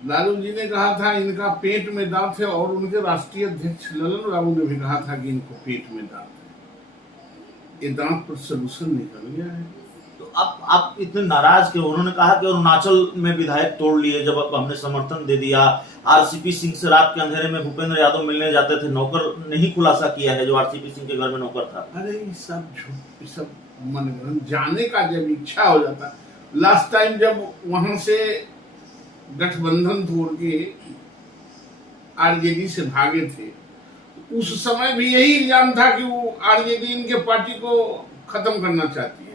लालू जी ने कहा था इनका पेट में दांत है, और उनके राष्ट्रीय अध्यक्ष ललन बाबू ने भी कहा था कि इनको पेट में दांत है। ये दांत पर सोल्यूशन निकल गया है। तो अब आप इतने नाराज क्यों? उन्होंने कहा कि अरुणाचल में विधायक तोड़ लिए जब हमने समर्थन दे दिया। आरसीपी सिंह से रात के अंधेरे में भूपेंद्र यादव मिलने जाते थे, नौकर ने ही खुलासा किया है जो आरसीपी सिंह के घर में नौकर था। अरे ये सब झूठ, ये सब मनगढ़ंत। जाने का जब इच्छा हो जाता, लास्ट टाइम जब वहां से गठबंधन तोड़ के आरजेडी से भागे थे, उस समय भी यही इल्जाम था कि वो आरजेडी इनके पार्टी को खत्म करना चाहती है।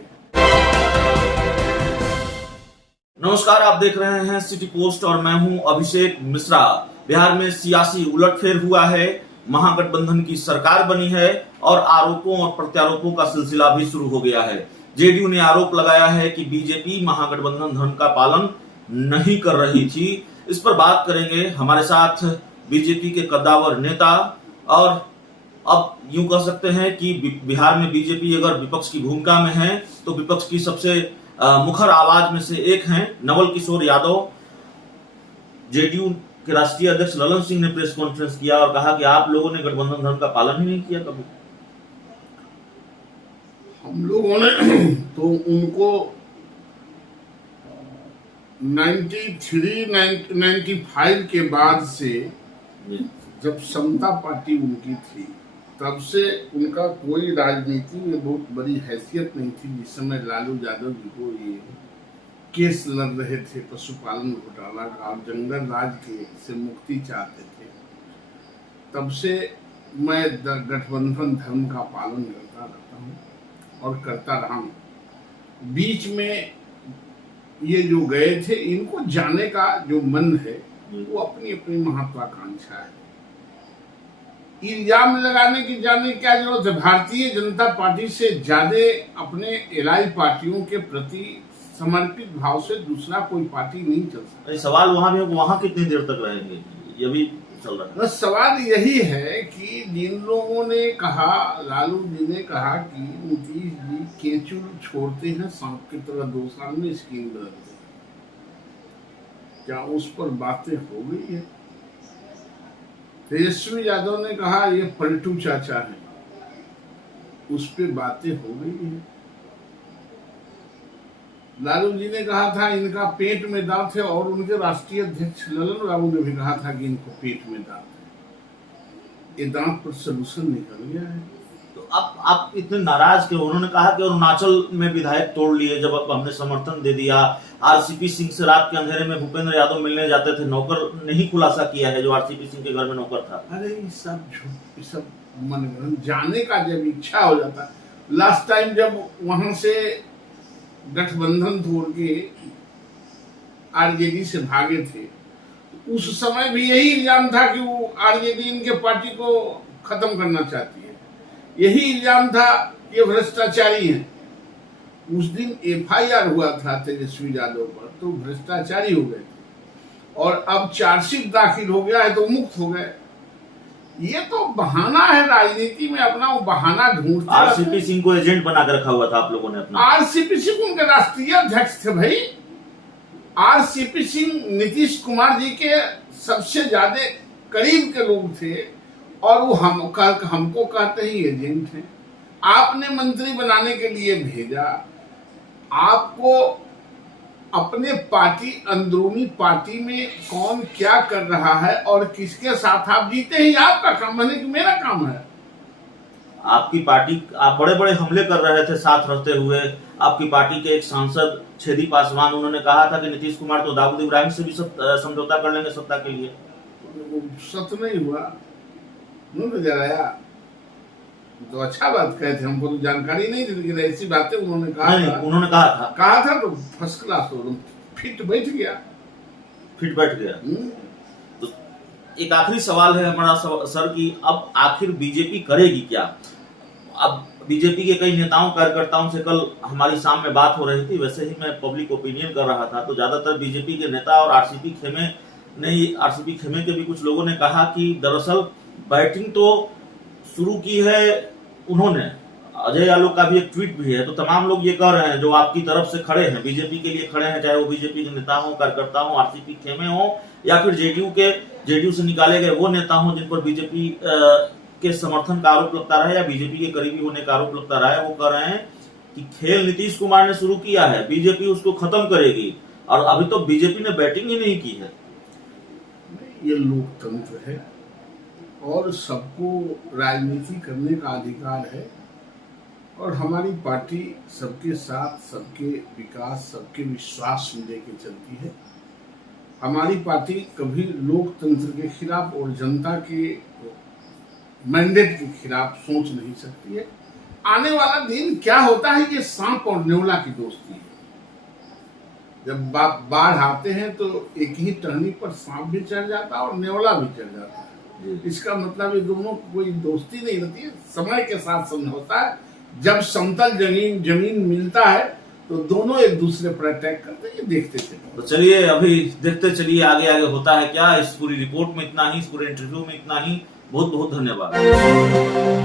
नमस्कार, आप देख रहे हैं सिटी पोस्ट और मैं हूं अभिषेक मिश्रा। बिहार में सियासी उलटफेर हुआ है, महागठबंधन की सरकार बनी है और आरोपों और प्रत्यारोपों का सिलसिला भी शुरू हो गया है। जेडीयू ने आरोप लगाया है कि बीजेपी महागठबंधन धर्म का पालन नहीं कर रही थी। इस पर बात करेंगे। हमारे साथ बीजेपी के कद्दावर नेता और अब यूं कह सकते हैं कि बिहार में बीजेपी अगर विपक्ष की भूमिका में है तो विपक्ष की सबसे मुखर आवाज में से एक हैं नवल किशोर यादव। जेडीयू के राष्ट्रीय अध्यक्ष ललन सिंह ने प्रेस कॉन्फ्रेंस किया और कहा कि आप लोगों ने गठबंधन धर्म का पालन ही नहीं किया कभी। हम लोगों ने तो उनको 93-95 के बाद से, जब समता पार्टी उनकी थी, तब से उनका कोई राजनीति में बहुत बड़ी हैसियत नहीं थी। जिस समय लालू यादव जी को ये केस लड़ रहे थे पशुपालन घोटाला का और जंगल राज के से मुक्ति चाहते थे, तब से मैं गठबंधन धर्म का पालन करता रहता हूँ और करता रहा हूँ। बीच में ये जो गए थे, इनको जाने का जो मन है वो अपनी अपनी महत्वाकांक्षा है। इल्जाम लगाने की जाने की क्या जरूरत है? भारतीय जनता पार्टी से ज्यादा अपने एलाई पार्टियों के प्रति समर्पित भाव से दूसरा कोई पार्टी नहीं चल सकता। सवाल वहां भी, वहां कितनी देर तक रहेंगे ये भी चल रहा है। बस सवाल यही है कि जिन लोगों ने कहा, लालू जी ने कहा कि नीतीश जी केचुल छोड़ते हैं सांप की तरह 2 साल में स्कीम बदलते हैं, क्या उस पर बातें हो गई है? तेजस्वी यादव ने कहा ये पलटू चाचा है, उस पे बातें हो गई है। लालू जी ने कहा था इनका पेट में दांत है, और उनके राष्ट्रीय अध्यक्ष ललन बाबू ने भी कहा था कि इनको पेट में दांत है। ये दांत पर सोल्यूशन निकल गया है। तो अब आप इतने नाराज क्यों? उन्होंने कहा कि अरुणाचल में विधायक तोड़ लिए जब हमने समर्थन दे दिया। आरसीपी सिंह से रात के अंधेरे में भूपेंद्र यादव मिलने जाते थे, नौकर ने ही खुलासा किया है जो आरसीपी सिंह के घर में नौकर था। अरे ये सब झूठ, ये सब मनगढ़ंत। जाने का जब इच्छा हो जाता, लास्ट टाइम जब वहां से गठबंधन तोड़ के आरजेडी से भागे थे, उस समय भी यही इल्जाम था कि वो आरजेडी इनके पार्टी को खत्म करना चाहती है। यही इल्जाम था कि ये भ्रष्टाचारी हैं। उस दिन एफआईआर हुआ था तेजस्वी यादव पर, तो भ्रष्टाचारी हो गए थे, और अब चार्जशीट दाखिल हो गया है तो मुक्त हो गए। ये तो बहाना है राजनीति में, अपना वो बहाना ढूंढते। आरसीपी सिंह को एजेंट बना कर रखा हुआ था आप लोगों ने अपना। आरसीपी सिंह उनके राष्ट्रीय अध्यक्ष थे भाई। आरसीपी सिंह नीतीश कुमार जी के सबसे ज्यादा करीब के लोग थे, और वो हमको कहते ही एजेंट हैं। आपने मंत्री बनाने के लिए भेजा, आपको अपने पार्टी, अंदरूनी पार्टी में कौन क्या कर रहा है और किसके साथ आप जीते हैं, आपका काम है कि मेरा काम है। आपकी पार्टी, आप बड़े बड़े हमले कर रहे थे साथ रहते हुए। आपकी पार्टी के एक सांसद छेदी पासवान, उन्होंने कहा था कि नीतीश कुमार तो दाऊद इब्राहिम से भी समझौता कर लेंगे सत्ता के लिए। सत्य नहीं हुआ, उन्होंने जराया तो अच्छा बात कहे थे, हमको तो जानकारी नहीं थी, लेकिन ऐसी बातें उन्होंने कहा था। उन्होंने कहा था तो फर्स्ट क्लास हो, फिट बैठ गया। तो एक आखिरी सवाल है हमारा सर की अब आखिर बीजेपी करेगी क्या? अब बीजेपी के कई नेताओं कार्यकर्ताओं से कल हमारी शाम में बात हो रही थी, वैसे ही मैं पब्लिक ओपिनियन कर रहा था, तो ज्यादातर बीजेपी के नेता और आरसीपी खेमे के भी कुछ लोगों ने कहा कि दरअसल बैटिंग तो शुरू की है उन्होंने, अजय आलोक का भी एक ट्वीट भी है, तो तमाम लोग ये कह रहे हैं जो आपकी तरफ से खड़े हैं, बीजेपी के लिए खड़े हैं, चाहे वो बीजेपी के नेता हो, कार्यकर्ता हो, आरसीपी खेमे हो, या फिर जेडीयू से निकाले गए वो नेता हो जिन पर बीजेपी के समर्थन का आरोप लगता रहा है या बीजेपी के करीबी होने का आरोप लगता रहा है, वो कह रहे हैं कि खेल नीतीश कुमार ने शुरू किया है, बीजेपी उसको खत्म करेगी, और अभी तो बीजेपी ने बैटिंग ही नहीं की है। ये लोकतंत्र है और सबको राजनीति करने का अधिकार है, और हमारी पार्टी सबके साथ, सबके विकास, सबके विश्वास में लेके चलती है। हमारी पार्टी कभी लोकतंत्र के खिलाफ और जनता के मैंडेट के खिलाफ सोच नहीं सकती है। आने वाला दिन क्या होता है, ये सांप और नेवला की दोस्ती है। जब बाढ़ आते हैं तो एक ही टहनी पर सांप भी चढ़ जाता है और नेवला भी चढ़ जाता है। इसका मतलब ये दोनों कोई दोस्ती नहीं रहती है, समय के साथ समझौता है। जब समतल जमीन मिलता है तो दोनों एक दूसरे पर अटैक करते हैं, ये देखते थे। तो चलिए अभी देखते चलिए आगे आगे होता है क्या। इस पूरी रिपोर्ट में इतना ही, इस पूरे इंटरव्यू में इतना ही। बहुत बहुत धन्यवाद।